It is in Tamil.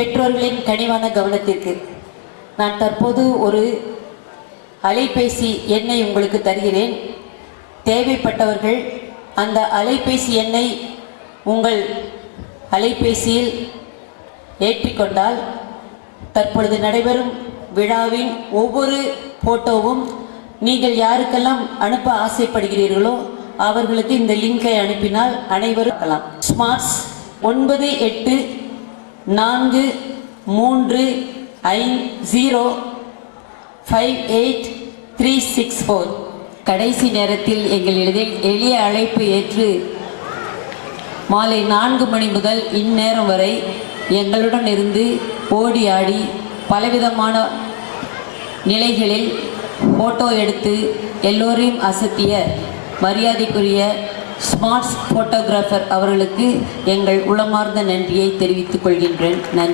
பெற்றோர்களின் கனிவான கவனத்திற்கு நான் தற்போது ஒரு அலைபேசி எண்ணை உங்களுக்கு தருகிறேன். தேவைப்பட்டவர்கள் அந்த அலைபேசி எண்ணை உங்கள் அலைபேசியில் ஏற்றிக்கொண்டால் தற்பொழுது நடைபெறும் விழாவின் ஒவ்வொரு போட்டோவும் நீங்கள் யாருக்கெல்லாம் அனுப்ப ஆசைப்படுகிறீர்களோ அவர்களுக்கு இந்த லிங்கை அனுப்பினால் அனைவரும் இருக்கலாம். ஸ்மார்ட்ஸ் 9843058364 கடைசி நேரத்தில் எங்கள் எளிய அழைப்பு ஏற்று மாலை 4 மணி முதல் இந்நேரம் வரை எங்களுடன் இருந்து ஓடி ஆடி பலவிதமான நிலைகளில் ஃபோட்டோ எடுத்து எல்லோரையும் அசத்திய மரியாதைக்குரிய ஸ்மார்ட்ஸ் ஃபோட்டோகிராஃபர் அவர்களுக்கு எங்கள் உளமார்ந்த நன்றியை தெரிவித்துக் கொள்கின்றேன். நன்றி.